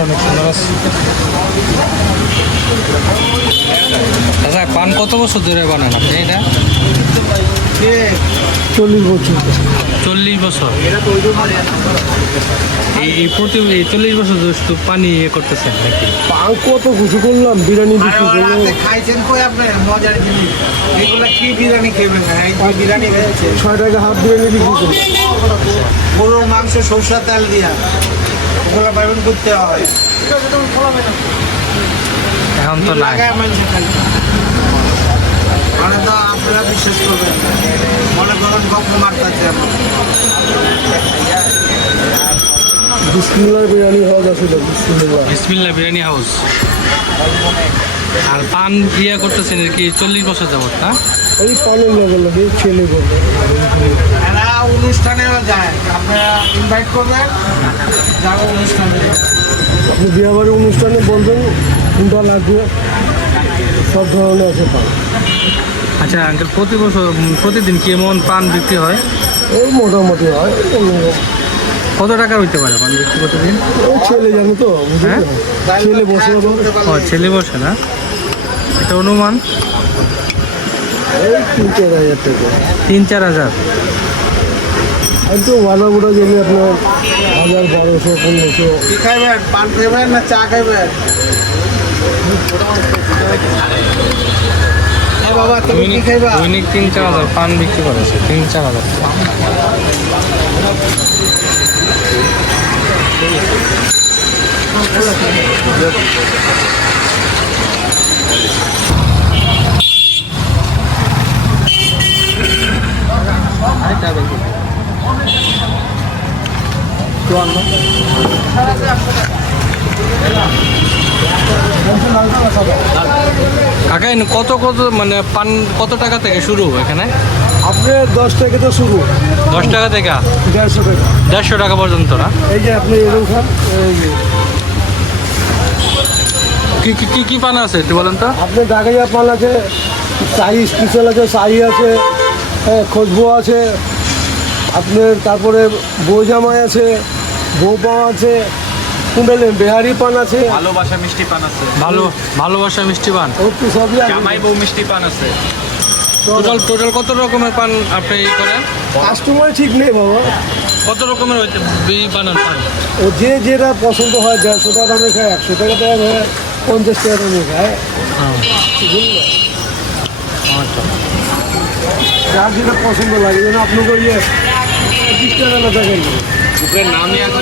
অনেক পান কত বছর ধরে বানান আপনি এটা? চল্লিশ বছর। চল্লিশ বছর? এই প্রতি চল্লিশ বছর শুধু পানি ইয়ে করতেছেন নাকি? পান কত কিছু করলাম বিরিয়ানি খাইছেন কই আপনি? মজার জিনিস। এগুলো কি বিরিয়ানি খেবেন? হ্যাঁ, বিরিয়ানি ছয় টাকা হাফ বিরিয়ানি বিক্রি করলাম। গরুর মাংস সরষা তেল দিয়া। ওগুলো পাইবেন করতে হয়। এখন তো নাই। খালি মানে তো আপনারা বিশ্বাস করবেন মনে করেন মারতেছে বিরিয়ানি বিসমিল্লা বিরিয়ানি হাউস। আর পান ইয়ে করতেছেন আর কি চল্লিশ বছর যাবত না? এই পানের লগে লগে ছেলে অনুষ্ঠানেও যায়। আপনারা ইনভাইট করবেন যাব অনুষ্ঠানে। আপনি বিয়েবাড়ির অনুষ্ঠানে বলবেন কোনটা লাগবে? সব ধরনের আছে পান। আচ্ছা আঙ্কেল প্রতি বছর প্রতিদিন কেমন পান বিক্রি হয়? ওই মোটামুটি হয় কত টাকা হইতে পারে পান বিক্রি প্রতিদিন? ছেলে জানো তো বুঝলি হ্যাঁ? ছেলে বসে ও ছেলে বসে না? এটা অনুমান? এই তিন চার হাজার টাকা। তিন চার হাজার? একটু ভালো বুড়ো গেলে আপনার হাজার বারোশো পনেরোশো। কি খাইবেন? পান খাইবেন না চা খাইবেন? হ্যাঁ বাবা তুমি কি খাইবা? দৈনিক তিন চার হাজার পান বিক্রি করেছে তিন চার হাজার। কাকা কত কত মানে পান কত টাকা থেকে শুরু এখানে? আপনার দশ টাকা তো শুরু। দশ টাকা থেকে? দেড়শো টাকা। দেড়শো টাকা পর্যন্ত না? এই যে আপনি এরকম খান কি কি কি কি পান আছে একটু বলেন তো? আপনার ডাকাইয়া পান আছে শাহি স্পেশাল আছে শাহি আছে হ্যাঁ খুশবু আছে আপনার তারপরে বৌজামাই আছে বৌপা আছে কুণ্ডালে বেহারি পান আছে। ভালোবাসা মিষ্টি পান আছে। ভালো ভালোবাসা মিষ্টি পান। একটু সবই আছে জামাই বউ মিষ্টি পান আছে। টোটাল টোটাল কত রকমের পান আপনি ই করেন? কাস্টমার ঠিক নেই বাবা। কত রকমের হইতে ই বানান পান? ও যে যেটা পছন্দ হয় দেড়শো টাকা দামে খায় একশো টাকা দামে খায় পঞ্চাশ টাকা দামে খায়। আচ্ছা। যার যেটা পছন্দ লাগে যেন আপনাকে ইয়ে পঁচিশ টাকা না থাকেন নামই আছে